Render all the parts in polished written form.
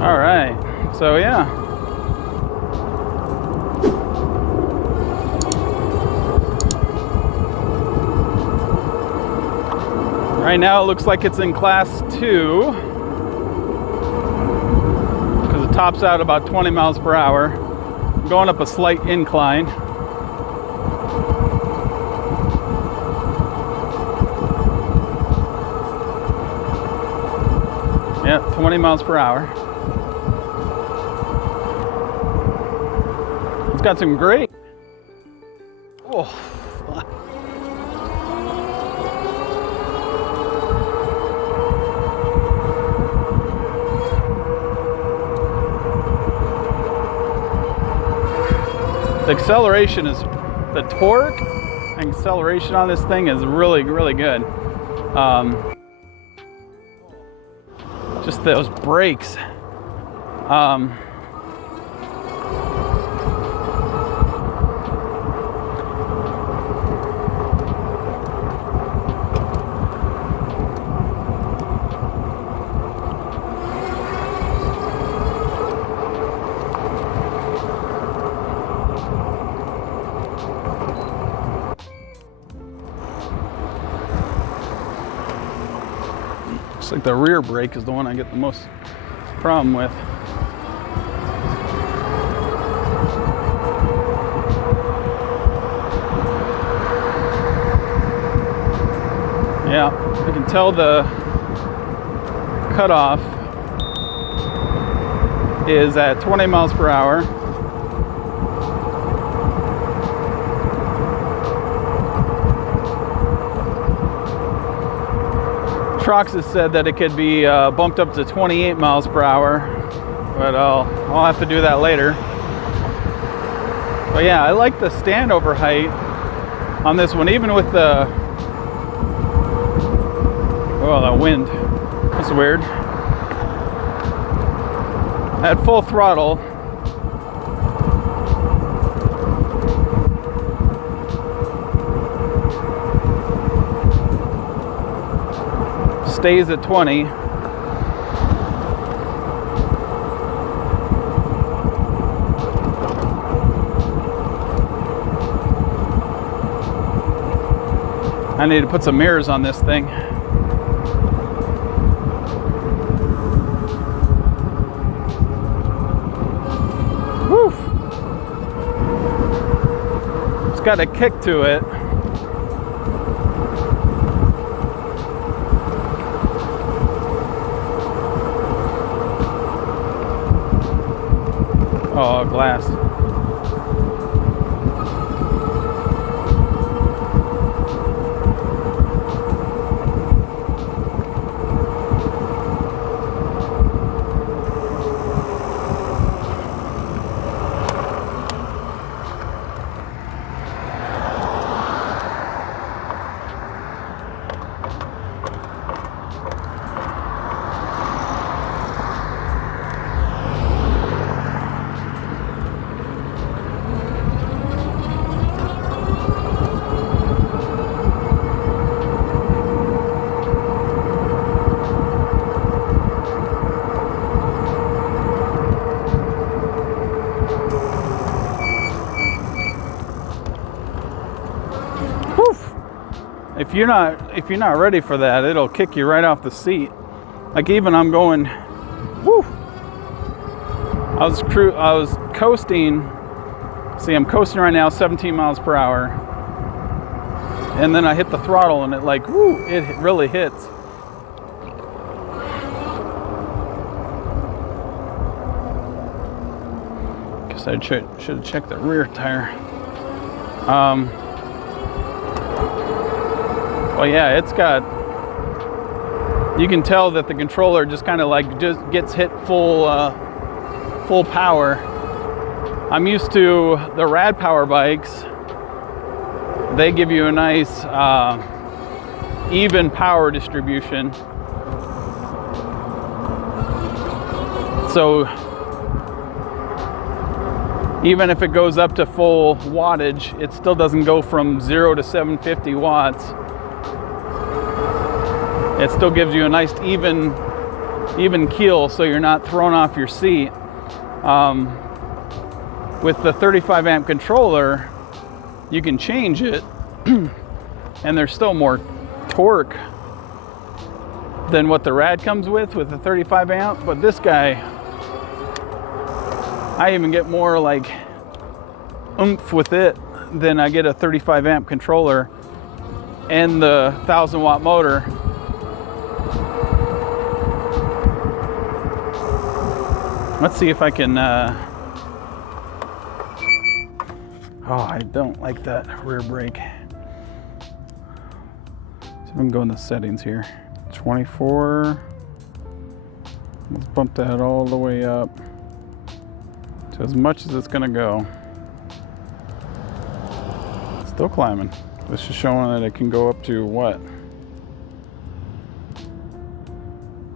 All right, so yeah. Right now it looks like it's in class 2 because it tops out about 20 miles per hour, going up a slight incline. Yep, 20 miles per hour. It's got some great. Oh. The acceleration is, the torque and acceleration on this thing is really, really good. Just those brakes. Looks like the rear brake is the one I get the most problem with. Yeah, I can tell the cutoff is at 20 miles per hour. Troxus said that it could be bumped up to 28 miles per hour, but I'll have to do that later. But yeah, I like the standover height on this one, even with the, oh, the wind. That's weird. At full throttle, stays at 20. I need to put some mirrors on this thing. Woo! It's got a kick to it. Oh, glass. If you're not ready for that, it'll kick you right off the seat. Like even I'm going, woo! I was coasting. See, I'm coasting right now, 17 miles per hour, and then I hit the throttle, and it like, woo! It really hits. Guess I should have checked the rear tire. Well, yeah, it's got, you can tell that the controller just kind of like just gets hit full power. I'm used to the Rad Power bikes. They give you a nice even power distribution. Even if it goes up to full wattage, it still doesn't go from 0 to 750 watts. It still gives you a nice even keel, so you're not thrown off your seat. With the 35 amp controller, you can change it and there's still more torque than what the Rad comes with the 35 amp. But this guy, I even get more like oomph with it than I get a 35 amp controller and the 1000 watt motor. Let's see if I can, oh, I don't like that rear brake. So I'm gonna go in the settings here. 24, let's bump that all the way up to as much as it's gonna go. Still climbing. This is showing that it can go up to what?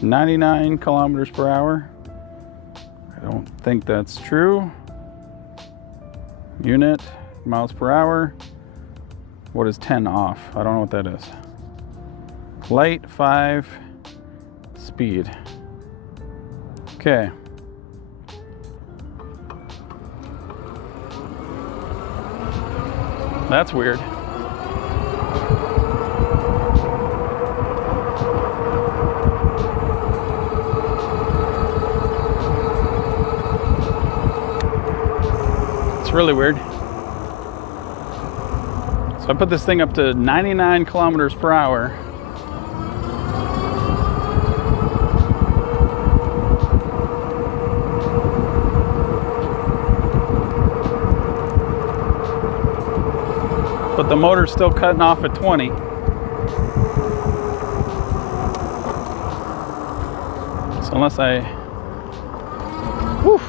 99 kilometers per hour. I don't think that's true. Unit, miles per hour. What is 10 off? I don't know what that is. Light, 5, speed. Okay. That's weird. It's really weird. So I put this thing up to 99 kilometers per hour. But the motor's still cutting off at 20. So unless I, whew.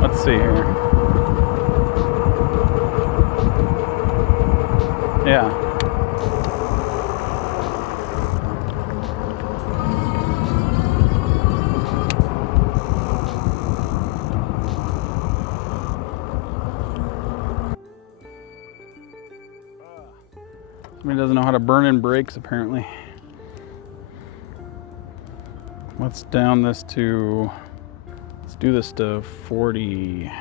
Let's see here. Yeah. Somebody doesn't know how to burn in brakes, apparently. Let's down this to, let's do this to 40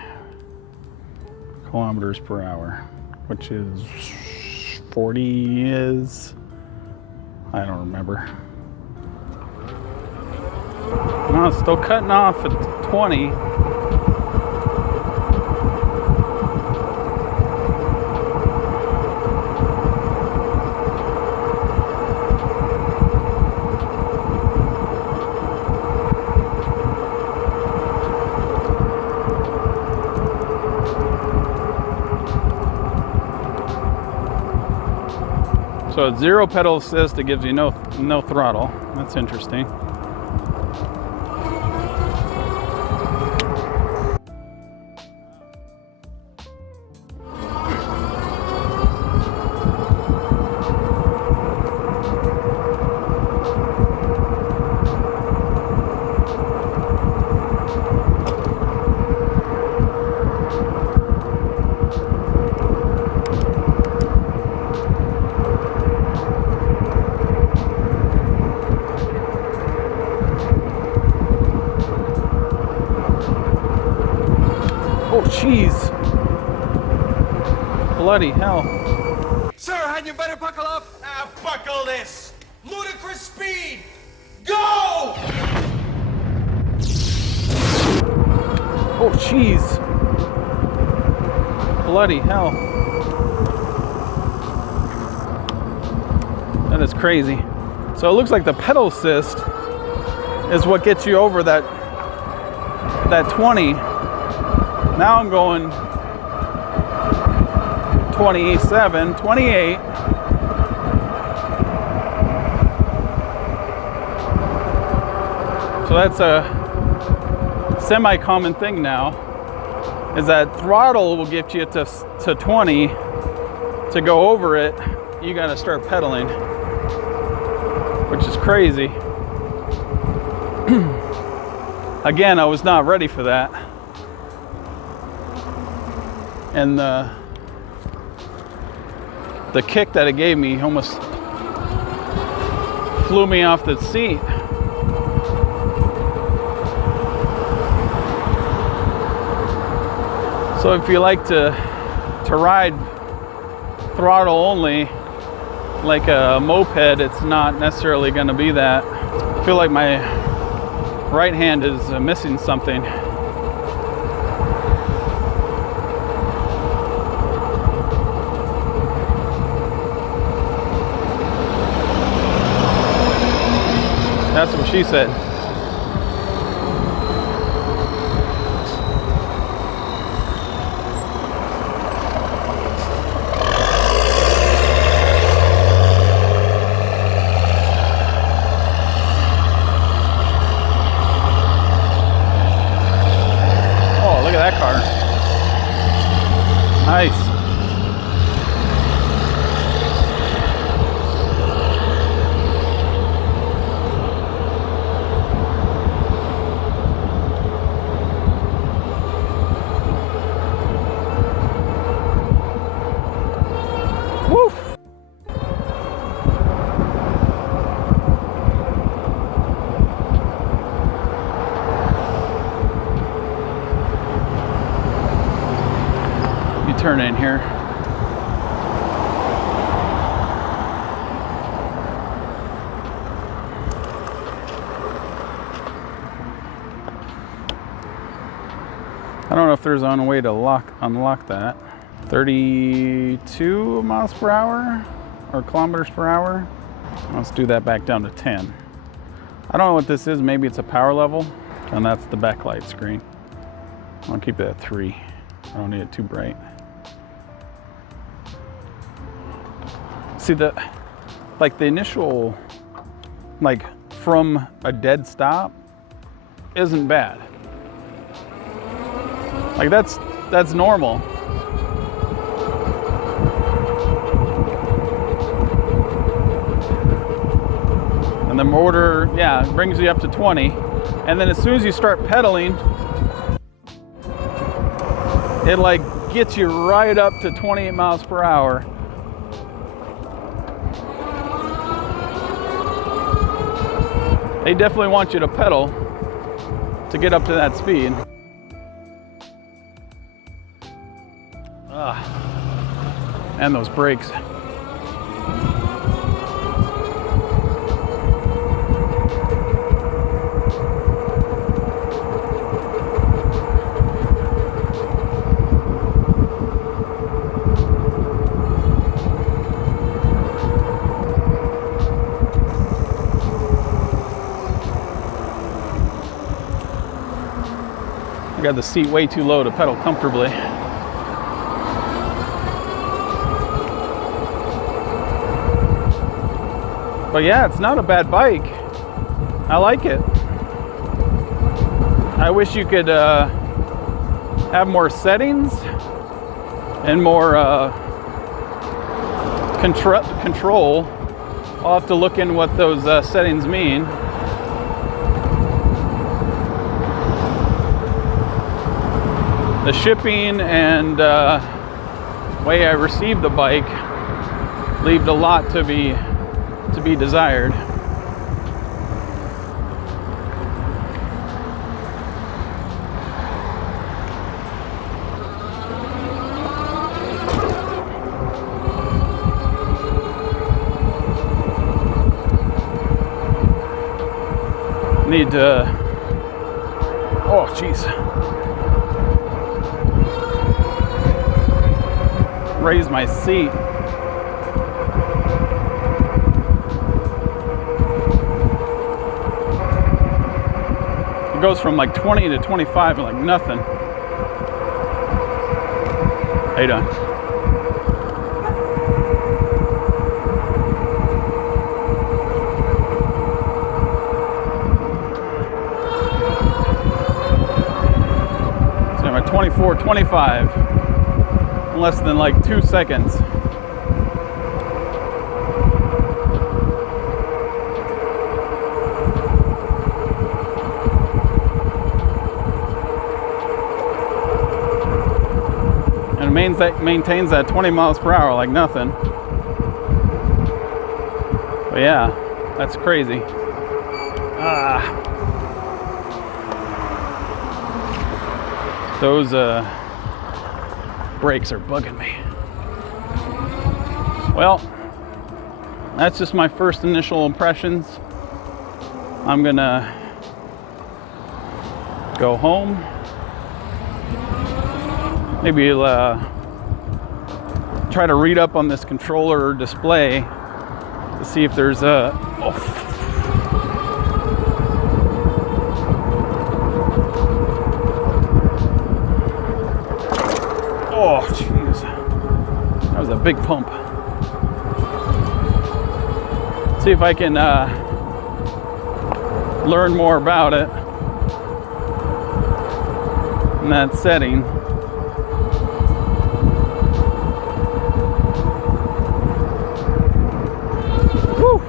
kilometers per hour, which is 40 is, I don't remember. No, it's still cutting off at 20. So at 0 pedal assist, it gives you no throttle. That's interesting. Oh, jeez. Bloody hell. Sir, hadn't you better buckle up? Buckle this. Ludicrous speed. Go! Oh, jeez. Bloody hell. That is crazy. So it looks like the pedal assist is what gets you over that 20. Now I'm going 27, 28. So that's a semi-common thing now, is that throttle will get you to 20. To go over it, you got to start pedaling, which is crazy. Again, I was not ready for that. and the kick that it gave me almost flew me off the seat. So if you like to ride throttle only like a moped, it's not necessarily going to be that. I feel like my right hand is missing something. That's what she said. Oh, look at that car. Nice. Woof. You turn in here. I don't know if there's a way to unlock that. 32 miles per hour or kilometers per hour. Let's do that back down to 10. I don't know what this is. Maybe it's a power level, and that's the backlight screen. I'll keep it at 3. I don't need it too bright. See, the initial, like from a dead stop isn't bad. Like that's normal. And the motor, yeah, brings you up to 20. And then as soon as you start pedaling, it like gets you right up to 28 miles per hour. They definitely want you to pedal to get up to that speed. And those brakes. I got the seat way too low to pedal comfortably. But yeah, it's not a bad bike. I like it. I wish you could have more settings and more control. I'll have to look in what those settings mean. The shipping and way I received the bike leaved a lot to be desired. Need to, oh jeez, raise my seat. It goes from like 20 to 25 and like nothing. How you doing? So I'm at 24, 25 in less than like 2 seconds. And maintains that 20 miles per hour like nothing. But yeah, that's crazy. Those brakes are bugging me. Well, that's just my first initial impressions. I'm gonna go home. Maybe try to read up on this controller display to see if there's a... Oh, jeez. That was a big pump. See if I can learn more about it in that setting. Whew.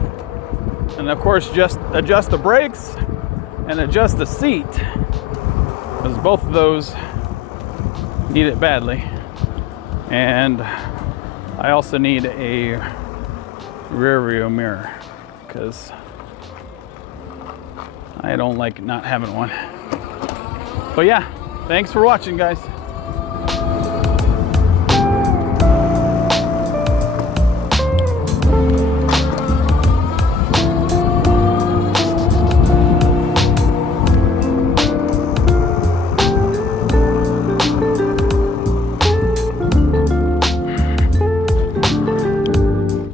And of course, just adjust the brakes and adjust the seat, because both of those need it badly. And I also need a rear view mirror, because I don't like not having one. But yeah, thanks for watching, guys.